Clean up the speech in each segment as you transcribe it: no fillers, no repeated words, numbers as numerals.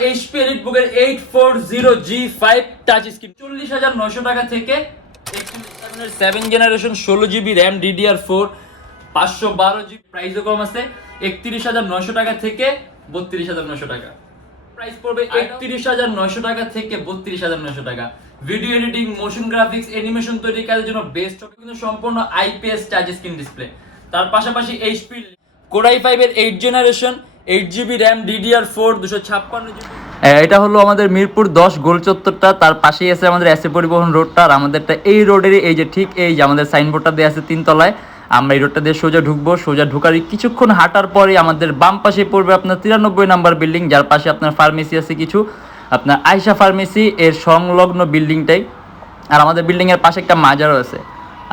HP EliteBook এর 840G5 touch screen 40,900 টাকা থেকে 7 generation 16GB RAM DDR4 512GB প্রাইসও কম আছে 31,900 টাকা থেকে 32,900 টাকা। প্রাইস পড়বে 31,900 টাকা থেকে 32,900 টাকা। Video editing, motion graphics, animation তৈরির কাজের জন্য বেস্ট হবে, কিন্তু সম্পূর্ণ IPS টাচ স্ক্রিন ডিসপ্লে। তার পাশাপাশি HP Core i5 এর 8 generation 8GB RAM DDR4 256GB। এটা হলো আমাদের মিরপুর 10 গোল চত্বরটা, তার পাশেই আছে আমাদের এসএ পরিবহন রোডটা, আর আমাদেরটা এই রোডেরই এই যে ঠিক এই যে আমাদের সাইনবোর্ডটা দেওয়া আছে 3 তলায়। আমরা এই রোডটা দিয়ে সোজা ঢুকবো, সোজা ঢুকার কিছুক্ষণ হাঁটার পরে আমাদের বাম পাশে পড়বে আপনার 93 নাম্বার বিল্ডিং, যার পাশে আপনার ফার্মেসি আছে কিছু, আপনার আয়শা ফার্মেসি এর সংলগ্ন বিল্ডিংটাই। আর আমাদের বিল্ডিং এর পাশে একটা মাজারও আছে।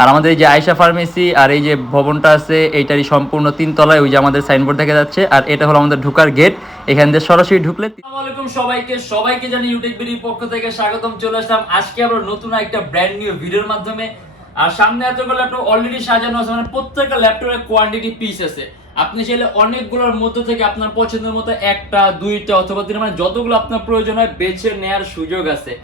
আর আমাদের এই যে আয়শা ফার্মেসি আর এই যে ভবনটা আছে এইটারই সম্পূর্ণ 3 তলায় ওই যে আমাদের সাইনবোর্ড দেখা যাচ্ছে। আর এটা হলো আমাদের ঢোকার গেট, এখান দিয়ে সরাসরি ঢুকলে। আসসালামু আলাইকুম সবাইকে জানি YoutechBD পক্ষ থেকে স্বাগতম। চলে আসলাম আজকে আমরা নতুন একটা ব্র্যান্ড নিউ ভিডিওর মাধ্যমে। আর সামনে এতগুলো ল্যাপটপ অলরেডি সাজানো আছে, মানে প্রত্যেকটা ল্যাপটপের কোয়ান্টিটি পিস আছে। আপনি চাইলে অনেকগুলোর মধ্যে থেকে আপনার পছন্দের মতো একটা, দুইটা অথবা তিনটা, মানে যতগুলো আপনার প্রয়োজন হয় বেছে নেওয়ার সুযোগ আছে।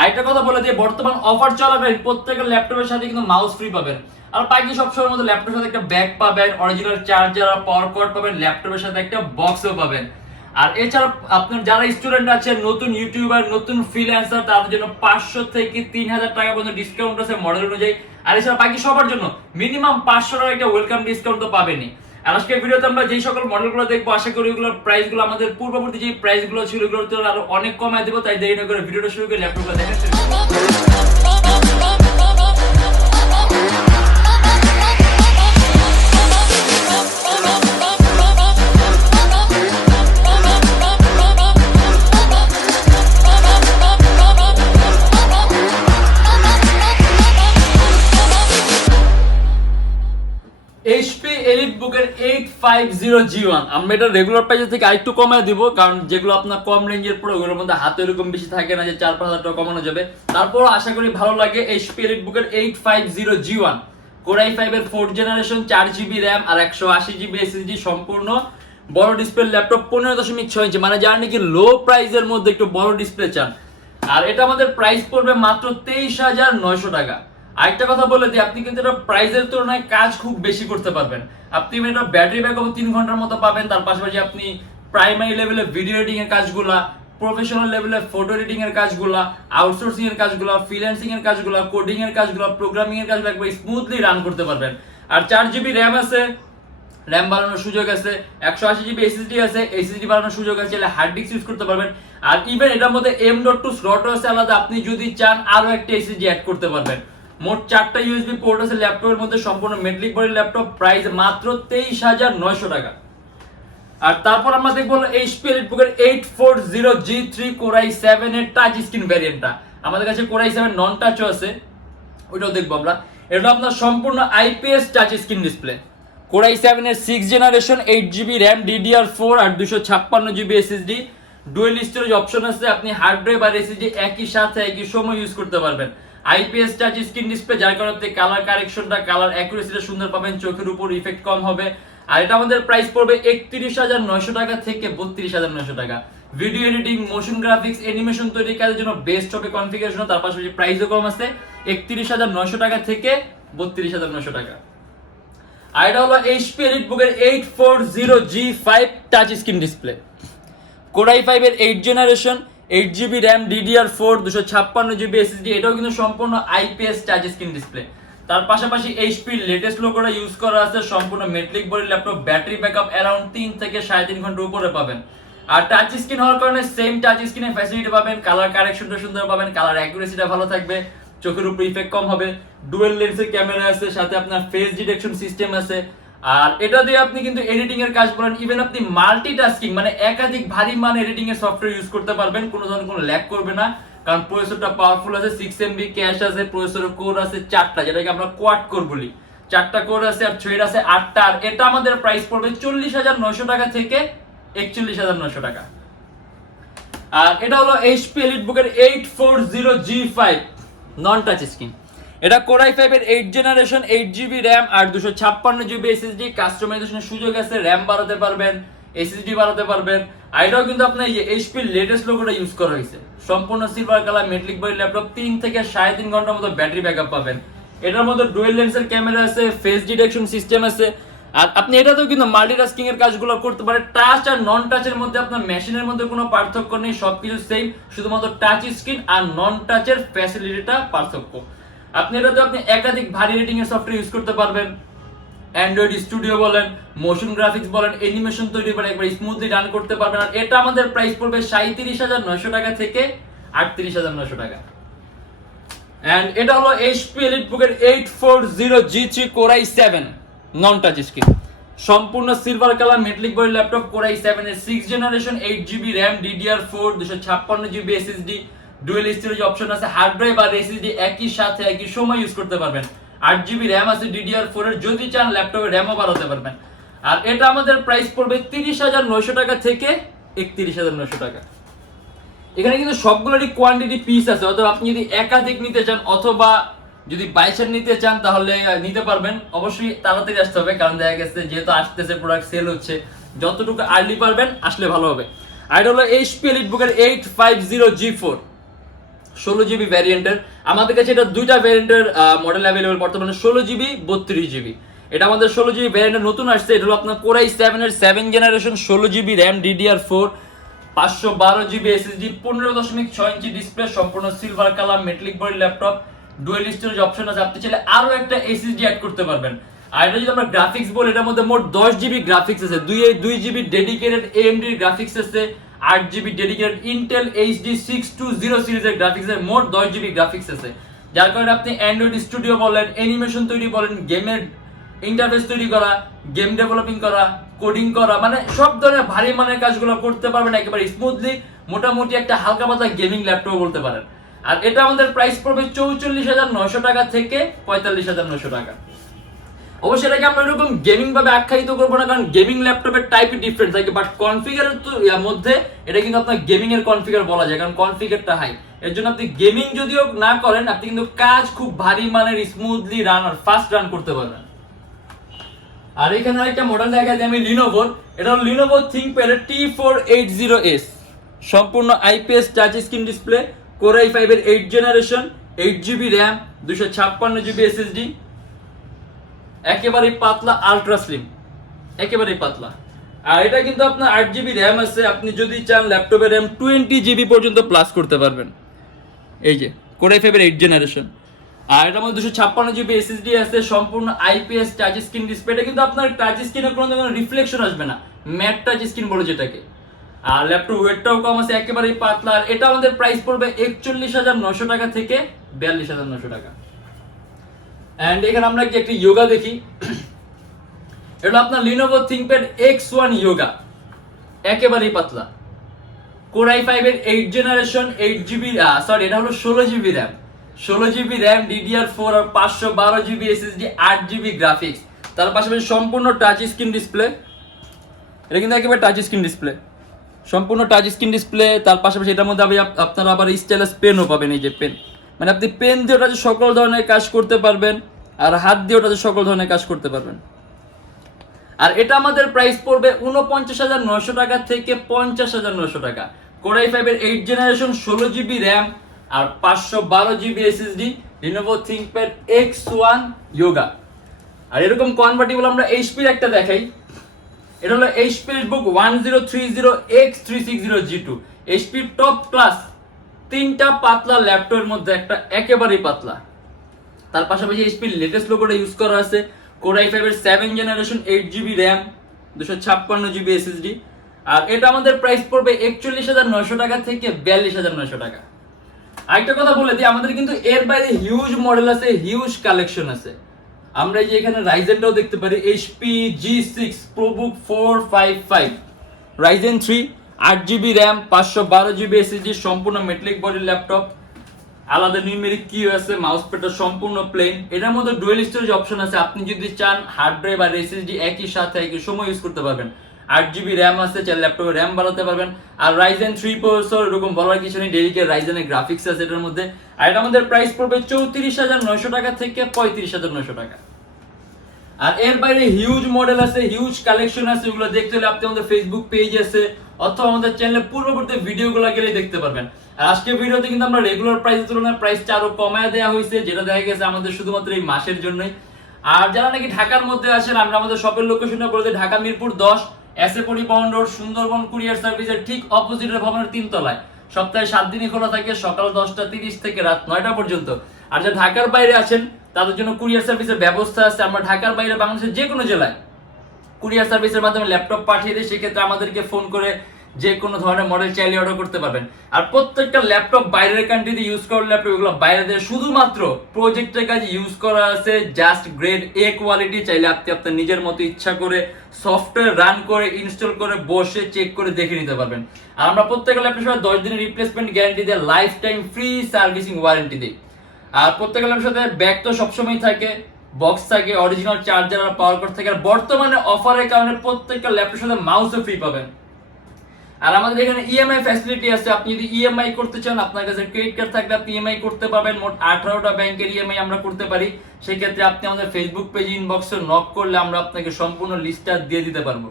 আরেকটা কথা বলে দিয়ে, বর্তমান অফার চলাকালীন প্রত্যেকটা ল্যাপটপের সাথে কিন্তু মাউস ফ্রি পাবেন। আর বাকি সবসময়ের মতো ল্যাপটপের সাথে একটা ব্যাগ পাবেন, অরিজিনাল চার্জার, পাওয়ার কর্ড পাবেন, ল্যাপটপের সাথে একটা বক্সও পাবেন। আর এছাড়া আপনার যারা স্টুডেন্ট আছেন, নতুন ইউটিউবার, নতুন ফ্রিল্যান্সার, তাদের জন্য 500 থেকে 3,000 টাকা পর্যন্ত ডিসকাউন্ট আছে মডেল অনুযায়ী। আর এছাড়া বাকি সবার জন্য মিনিমাম 500 টাকা একটা ওয়েলকাম ডিসকাউন্ট তো পাবেনই। আর আজকের ভিডিওতে আমরা যেই সকল মডেলগুলো দেখবো, আশা করি ওগুলোর প্রাইসগুলো আমাদের পূর্ববর্তী যে প্রাইসগুলো ছিল ওগুলোর তুলনায় আরো অনেক কমায় দেবো। তাই দেরি না করে ভিডিওটা শুরু করে ল্যাপটপগুলো দেখেন। HP EliteBook এর 850G1 আমরা এটা রেগুলার প্রাইস থেকে আরেকটু কমায় দিব, কারণ যেগুলো আপনার কম রেঞ্জের পড়ে ওগুলোর মধ্যে হাতে এরকম বেশি থাকে না যে 4-5,000 টাকা কমানো যাবে। তারপর আশা করি ভালো লাগে। HP EliteBook এর 850G1 Core i5 এর 4th জেনারেশন 4GB RAM আর 128GB SSD সম্পূর্ণ বড় ডিসপ্লে ল্যাপটপ 15.6 ইঞ্চি, মানে যারা নাকি লো প্রাইসের মধ্যে একটু বড় ডিসপ্লে চান। আর এটা আমাদের প্রাইস পড়বে মাত্র 23,900 টাকা। আরেকটা কথা বলে দিই, আপনি কিন্তু এটা প্রাইসের তুলনায় কাজ খুব বেশি করতে পারবেন। আপনি এটা ব্যাটারি ব্যাকআপ 3 ঘন্টার মতো পাবেন। তার পাশাপাশি আপনি প্রাইমারি লেভেলে ভিডিও এডিটিং এর কাজগুলা, প্রফেশনাল লেভেলে ফটো এডিটিং এর কাজগুলা, আউটসোর্সিং এর কাজগুলা, ফ্রিল্যান্সিং এর কাজগুলা, কোডিং এর কাজগুলা, প্রোগ্রামিং এর কাজগুলো একবার স্মুথলি রান করতে পারবেন। আর 4GB RAM আছে, RAM বাড়ানোর সুযোগ আছে, 128GB SSD আছে, SSD বাড়ানোর সুযোগ আছে, হার্ড ডিস্ক ইউজ করতে পারবেন। আর ইভেন এটার মধ্যে M.2 স্লটও আছে আলাদা, আপনি যদি চান আরো একটা SSD অ্যাড করতে পারবেন। মোট 4টা USB পোর্ট আছে ল্যাপটপের মধ্যে, সম্পূর্ণ মেটালিক বডি ল্যাপটপ, প্রাইস মাত্র 23,900 টাকা। আর তারপর আমরা দেখব HP EliteBook এর 840G3 Core i7 এর টাচ স্ক্রিন ভ্যারিয়েন্টটা। আমাদের কাছে Core i7 নন টাচও আছে, ওইটাও দেখবো আমরা। এটা আপনার সম্পূর্ণ IPS touch screen display. Core i7 এর 6 জেনারেশন 8GB RAM DDR4 আর 256GB SSD, dual storage option আছে। আপনি হার্ড ড্রাইভ আর SSD একই সাথে একই সময় ইউজ করতে পারবেন। IPS টাচ স্ক্রিন ডিসপ্লে, যার কারণে আপনি কালার কারেকশনটা, কালার অ্যাকুরেসিটা সুন্দর পাবেন, চোখের উপর ইফেক্ট কম হবে। আর এটা আমাদের প্রাইস পড়বে 31,900 টাকা থেকে 32,900 টাকা। Video editing, motion graphics, animation তৈরির কাজের জন্য বেস্ট হবে কনফিগারেশন। তার পাশাপাশি প্রাইসও কম আছে 31,900 টাকা থেকে 32,900 টাকা। আর এটা হলো HP EliteBook এর 840G5 touch screen display. Core i5 এর 8 generation 8GB RAM DDR4 256GB SSD, এটাও কিন্তু সম্পূর্ণ IPS টাচ স্ক্রিন ডিসপ্লে। তার পাশাপাশি HP লেটেস্ট লোগোটা ইউজ করা আছে, সম্পূর্ণ metallic body laptop, battery backup around 3 থেকে 3.5 ঘন্টার উপরে পাবেন। আর টাচ স্ক্রিন হওয়ার কারণে সেম টাচ স্ক্রিনের ফ্যাসিলিটি পাবেন, কালার কারেকশনটা সুন্দর পাবেন, কালার অ্যাকুরেসিটা ভালো থাকবে, চোখের উপর ইফেক্ট কম হবে, ডুয়াল লেন্সের ক্যামেরা আছে, সাথে আপনার ফেস ডিটেকশন সিস্টেম আছে। আর এটা দিয়ে আপনি কিন্তু এডিটিং এর কাজ করেন, ইভেন আপনি মাল্টিটাস্কিং মানে একাধিক ভারী মান এডিটিং এর সফটওয়্যার ইউজ করতে পারবেন, কোনো ধরনের কোনো ল্যাগ করবে না। কারণ প্রসেসরটা পাওয়ারফুল আছে, 6MB ক্যাশ আছে, প্রসেসরের কোর আছে 4টা, যেটাকে আমরা কোয়াড কোর বলি। 4টা কোর আছে আর থ্রেড আছে 8টা। আর এটা আমাদের প্রাইস পড়বে 40,900 টাকা থেকে 41,900 টাকা। আর এটা হলো HP EliteBook এর 840G5 নন টাচ স্ক্রিন। এটা Core i5 এর 8 জেনারেশন 8GB RAM আর 256GB SSD, কাস্টমাইজেশনের সুযোগ আছে, RAM বাড়াতে পারবেন, SSD বাড়াতে পারবেন। আর এটাও কিন্তু আপনার এই যে এইচপি লেটেস্ট লোগোটা ইউজ করা হয়েছে, সম্পূর্ণ silver colour metallic body laptop, 3 থেকে 3.5 ঘন্টার মতো ব্যাটারি ব্যাকআপ পাবেন। এটার মধ্যে ডুয়েল লেন্সের ক্যামেরা আছে, ফেস ডিটেকশন সিস্টেম আছে, আর আপনি এটাতেও কিন্তু মাল্টিটাস্কিং এর কাজগুলো করতে পারেন। টাচ আর নন টাচের মধ্যে আপনার মেশিনের মধ্যে কোনো পার্থক্য নেই, সবকিছু সেম, শুধুমাত্র টাচ স্ক্রিন আর নন টাচের ফ্যাসিলিটিটা পার্থক্য। আপনি এটাতে আপনি একাধিক ভারী রেটিং এর সফটওয়্যার ইউজ করতে পারবেন, অ্যান্ড্রয়েড স্টুডিও বলেন, মোশন গ্রাফিক্স বলেন, অ্যানিমেশন তৈরি করে একবার স্মুথলি রান করতে পারবেন। আর এটা আমাদের প্রাইস পড়বে 37,900 টাকা থেকে 38,900 টাকা। এন্ড এটা হলো HP EliteBook এর 840G3 Core i7 non touch screen, সম্পূর্ণ silver colour metallic body laptop, Core i7 এর 6th generation, 8GB RAM, DDR4, 256GB SSD, dual storage option আছে, হার্ড ড্রাইভ আর SSD একই সাথে একই সময় ইউজ করতে পারবেন। 8GB RAM আছে DDR4 এর, যদি চান ল্যাপটপে র্যামও বাড়াতে পারবেন। আর এটা আমাদের প্রাইস পড়বে 30,900 টাকা থেকে 31,900 টাকা। এখানে কিন্তু সবগুলোরই কোয়ান্টিটি পিস আছে, অথবা আপনি যদি একাধিক নিতে চান অথবা যদি বাইশের নিতে চান তাহলে নিতে পারবেন। অবশ্যই তাড়াতাড়ি আসতে হবে, কারণ দেখা গেছে যেহেতু আসতেছে প্রোডাক্ট সেল হচ্ছে, যতটুকু আর্লি পারবেন আসলে ভালো হবে। আর এটা হলো HP EliteBook এর 850G4 16GB ভ্যারিয়েন্টের। আমাদের কাছে এটা দুইটা ভ্যারিয়েন্টের মডেল অ্যাভেলেবল বর্তমানে, 16GB 32GB। এটা আমাদের 16GB ভ্যারিয়েন্টের নতুন আসছে। এটা হলো আপনার Core i7 এর 7th generation, 16GB RAM, DDR4, 512GB SSD, 15.6 inch display, সম্পূর্ণ silver colour metallic body laptop, dual storage option আছে, আপনি চাইলে আরো একটা SSD অ্যাড করতে পারবেন। আর এটা যদি আমরা গ্রাফিক্স বলি, এটার মধ্যে মোট 10GB গ্রাফিক্স আছে, 2GB ডেডিকেটেড AMD গ্রাফিক্স আছে, 8GB ডেডিকেটেড Intel HD 620 সিরিজের গ্রাফিক্স আছে, মোট 10GB গ্রাফিক্স আছে। যার কারণে আপনি অ্যান্ড্রয়েড স্টুডিও বলেন, অ্যানিমেশন তৈরি বলেন, গেমের ইন্টারফেস তৈরি করা, গেম ডেভেলপিং করা, কোডিং করা, মানে সব ধরনের ভারী মানের কাজগুলো করতে পারবেন একেবারে স্মুথলি। মোটামুটি একটা হালকা পাতলা গেমিং ল্যাপটপ বলতে পারেন। আর এটা আমাদের প্রাইস পড়বে 44,900 টাকা থেকে 45,900 টাকা। অবশ্যই এটাকে আমরা এরকম গেমিং ভাবে আখ্যায়িত করবো না, কারণ গেমিং ল্যাপটপের টাইপই ডিফারেন্ট থাকে, বাট কনফিগারের তো মধ্যে এটা কিন্তু আপনার গেমিং এর কনফিগার বলা যায়, কারণ কনফিগারটা হাই। এর জন্য আপনি গেমিং যদিও না করেন, আপনি কিন্তু কাজ খুব ভারী মানের স্মুথলি রান আর ফাস্ট রান করতে পারবেন। আর এখানে আরেকটা মডেল দেখা যায় আমি লিনোভোর, এটা হলো লিনোভো থিংকপ্যাড এর T480S, সম্পূর্ণ IPS touch screen display, Core i5 এর 8th generation, 8GB RAM, 256GB SSD, একেবারে পাতলা, আলট্রা স্লিম, একেবারে পাতলা। আর এটা কিন্তু আপনার 8GB RAM আছে, আপনি যদি চান ল্যাপটপে RAM 20GB পর্যন্ত প্লাস করতে পারবেন। এই যে Core i5 এর 8th জেনারেশন, আর এটার মধ্যে 256GB SSD আছে, সম্পূর্ণ IPS টাচ স্ক্রিন ডিসপ্লে। এটা কিন্তু আপনার টাচ স্ক্রিনে কোনো ধরনের রিফ্লেকশন আসবে না, ম্যাট টাচ স্ক্রিন বলে যেটাকে। আর ল্যাপটপ ওয়েটটাও কম আছে, একেবারেই পাতলা। আর এটা আমাদের প্রাইস পড়বে 41,900 টাকা থেকে 42,900 টাকা। এন্ড এখানে আমরা কি একটা ইয়োগা দেখি, এটা আপনার লিনোভো থিংকপ্যাড X1 ইয়োগা, একেবারেই পাতলা, Core i5 এর 8th জেনারেশন, 8GB সরি এটা হলো 16GB RAM, 16GB RAM, DDR4 আর 512GB SSD, 8GB গ্রাফিক্স। তার পাশাপাশি সম্পূর্ণ টাচ স্ক্রিন ডিসপ্লে, এটা কিন্তু একেবারে টাচ স্ক্রিন ডিসপ্লে, সম্পূর্ণ টাচ স্ক্রিন ডিসপ্লে। তার পাশাপাশি এটার মধ্যে আপনারা আবার স্টাইলাস পেনও পাবেন, এই যে পেন, মানে আপনি পেন দিয়ে ওটাতে সকল ধরনের কাজ করতে পারবেন, আর হাত দিয়ে ওটাতে সকল ধরনের কাজ করতে পারবেন। আর এটা আমাদের প্রাইস পড়বে 49,900 টাকা থেকে 50,900 টাকা। Core i5 এর 8th জেনারেশন, 16GB RAM আর 512GB SSD, Lenovo ThinkPad X1 Yoga। আর এরকম কনভার্টিবল আমরা HP এর একটা দেখাই, এটা হলো HP EliteBook 1030X360G2, HP top class, তিনটা পাতলা ল্যাপটপের মধ্যে একটা একেবারেই পাতলা। তার পাশাপাশি HP লেটেস্ট লোগোটা ইউজ করা আছে, Core i5 এর 7th generation, 8GB RAM, 256GB SSD। আর এটা আমাদের প্রাইস পড়বে 41,900 টাকা থেকে 42,900 টাকা। আরেকটা কথা বলে দিই, আমাদের কিন্তু এর বাইরে হিউজ মডেল আছে, হিউজ কালেকশন আছে। আমরা এই যে এখানে রাইজেনটাও দেখতে পারি, HP G6 ProBook 455, Ryzen 3, 8GB RAM, 512GB SSD, সম্পূর্ণ মেটালিক বডি ল্যাপটপ, আলাদা নিউমেরিক কি আছে, মাউস প্যাডটা সম্পূর্ণ প্লেন। এটার মধ্যে ডুয়াল স্টোরেজ অপশন আছে, আপনি যদি চান হার্ড ড্রাইভ আর SSD একই সাথে একই সময় ইউজ করতে পারবেন। 8GB RAM আছে, চাইলে ল্যাপটপে RAM বাড়াতে পারবেন। আর Ryzen 3 প্রসেসর, এরকম বলার কিছু নেই, ডেডিকেটেড রাইজেনের গ্রাফিক্স আছে এটার মধ্যে। আর এটা আমাদের প্রাইস পড়বে 34,900 টাকা থেকে 35,900 টাকা। আর এর বাইরে হিউজ মডেল আছে, হিউজ কালেকশন আছে, এগুলো দেখতে হলে আপনি আমাদের ফেসবুক পেজ আছে অথবা আমাদের চ্যানেলে পূর্ববর্তী ভিডিওগুলো গেলে দেখতে পারবেন। আর আজকের ভিডিওতে কিন্তু আমরা রেগুলার প্রাইসের তুলনায় প্রাইসটা আরো কমায় দেওয়া হয়েছে, যেটা দেখা গেছে আমাদের শুধুমাত্র এই মাসের জন্যই। আর যারা নাকি ঢাকার মধ্যে আসেন, আমরা আমাদের শপের লোকেশনটা বলে দিই, ঢাকা মিরপুর 10 এসএ পরিবহন রোড, সুন্দরবন কুরিয়ার সার্ভিসের ঠিক অপোজিটের ভবনের 3 তলায়। সপ্তাহে 7 দিনই খোলা থাকে, সকাল 10:30 থেকে রাত 9টা পর্যন্ত। আর যারা ঢাকার বাইরে আছেন তাদের জন্য কুরিয়ার সার্ভিসের ব্যবস্থা আছে। আমরা ঢাকার বাইরে বাংলাদেশের যে কোনো জেলায় কুরিয়ার সার্ভিসের মাধ্যমে ল্যাপটপ পাঠিয়ে দিই, সেক্ষেত্রে আমাদেরকে ফোন করে যে কোনো ধরনের মডেল চাইলে অর্ডার করতে পারবেন। আর প্রত্যেকটা ল্যাপটপ বাইরের কান্ট্রিতে ইউজ করার ল্যাপটপ, এগুলো বাইরে দিয়ে শুধুমাত্র প্রজেক্টের কাজে ইউজ করা আছে, জাস্ট গ্রেড এ কোয়ালিটি। চাইলে আপনি আপনার নিজের মতো ইচ্ছা করে সফটওয়্যার রান করে ইনস্টল করে বসে চেক করে দেখে নিতে পারবেন। আর আমরা প্রত্যেকটা ল্যাপটপের সাথে 10 দিনের রিপ্লেসমেন্ট গ্যারান্টি দিয়ে life time free servicing warranty দিই। আর প্রত্যেকটা ল্যাপটপের সাথে ব্যাগ তো সবসময় থাকে, বক্স থাকে, অরিজিনাল চার্জার আর পাওয়ার কর্ড থাকে। আর বর্তমানে অফারের কারণে প্রত্যেকটা ল্যাপটপের সাথে মাউসও ফ্রি পাবেন। আর আমাদের এখানে ইএমআই ফ্যাসিলিটি আছে। আপনি যদি ইএমআই করতে চান, আপনার কাছে ক্রেডিট কার্ড থাকলে আপনি ইএমআই করতে পারবেন। মোট 18টা ব্যাংকের ইএমআই আমরা করতে পারি। সেই ক্ষেত্রে আপনি আমাদের ফেসবুক পেজে ইনবক্সে নক করলে আমরা আপনাকে সম্পূর্ণ লিস্টটা দিয়ে দিতে পারবো।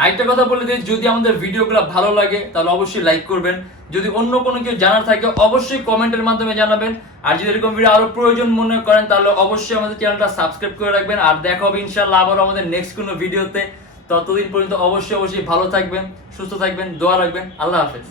আরেকটা কথা বলে দিই, যদি আমাদের ভিডিওগুলো ভালো লাগে তাহলে অবশ্যই লাইক করবেন। যদি অন্য কোনো কিছু জানার থাকে অবশ্যই কমেন্টের মাধ্যমে জানাবেন। আর যদি এরকম ভিডিও আরো প্রয়োজন মনে করেন তাহলে অবশ্যই আমাদের চ্যানেলটা সাবস্ক্রাইব করে রাখবেন। আর দেখা হবে ইনশাআল্লাহ আবার আমাদের নেক্সট কোনো ভিডিওতে। ততদিন পর্যন্ত অবশ্যই ভালো থাকবেন, সুস্থ থাকবেন, দোয়া রাখবেন। আল্লাহ হাফেজ।